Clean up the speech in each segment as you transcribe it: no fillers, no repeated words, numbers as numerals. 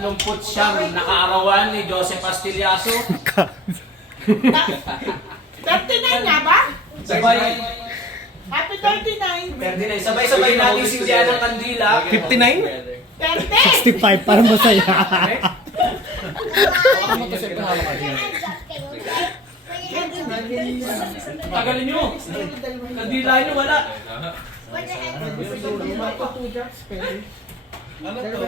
ika-39 na kaarawan ni Joseph Astillaso. 39 nga ba? Sabay, Happy 39. 39. Sabay-sabay natin si Diana Candila. 59? 30. 65, parang masaya. Tagalin nyo. Candila nyo, wala. Ano to?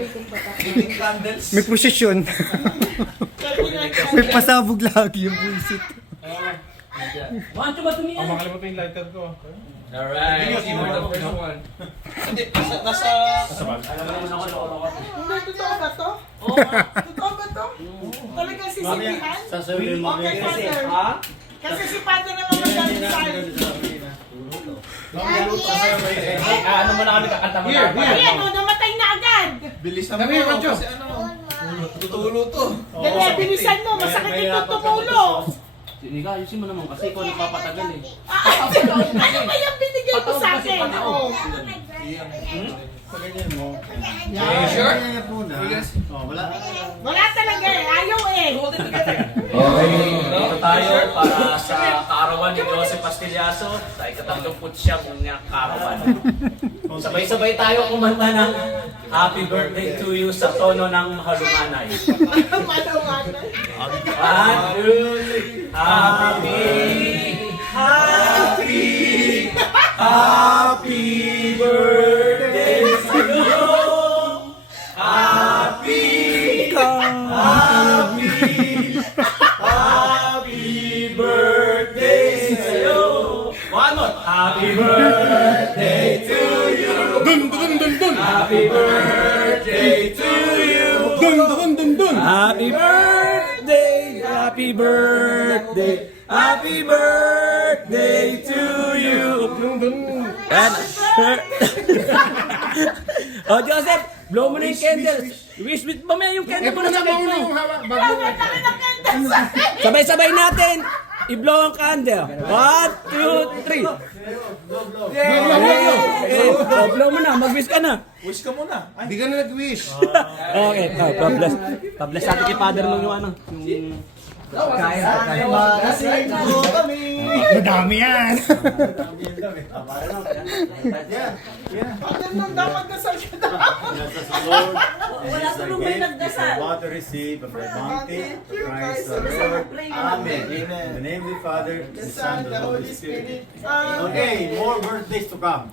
Living candles? May prosesyon. 39. May pasabog lagi yung buisit. Mancho ba ito niya? Makalimutan yung lighter ko. Alright. Hindi, nasa... Alam mo naman ako, lolo ko. Hindi, totoo ba to? Oo. Totoo ba to? Talagang sisilihan? Sasabihin mo Okay, kasi. Father. Ha? Kasi si Father naman magaling sa akin. Ano mo na kami kakanta mo na? Ayan, namatay na agad. Bilisan mo kasi ano... Tutulo to. Dali, bilisan mo. Masakit yung tumulo. Nika, ayusin mo naman kasi ikaw nagpapatagal eh. Ano ba yung binigay mo sa akin? Oh. Sa ganyan mo. Sure? Ganyan po na. Oh, wala. Wala talaga eh. Ayaw eh. Okay, dito tayo para sa kaarawan ni Joseph Astillaso sa ika-39 na kaarawan. Sabay-sabay tayo kumanta ng Happy Birthday to you sa tono ng mahalumanay. Malawanan. 1, 2, 3. Happy birthday to you. Happy birthday sa'yo. One more. Happy birthday to you. Dun, dun, dun, dun! Happy birthday to you. Dun, dun, dun, dun! Happy birthday, happy birthday, happy birthday to you. Dun, dun! And, oh, Joseph, blow mo na yung candles. Wish with mamaya yung candle mo na sa cake mo. Wala ka ng candles sa akin. Sabay-sabay natin. I-blow ang candle. 1, 2, 3. Oh, blow mo na. Mag-wish ka na. Wish ka muna. Hindi ka na nag-wish. Okay. Oh, pa-bless. Pa-bless natin kay Father mo yung ano. Yung... Madami yan. Father nang dapat kasal siya daw. Wala sa room may nagdasal. What to receive of the bounty of Christ the Lord. Amen. In the name of the Father, the Son, and the Holy Spirit. Okay, more birthdays to come.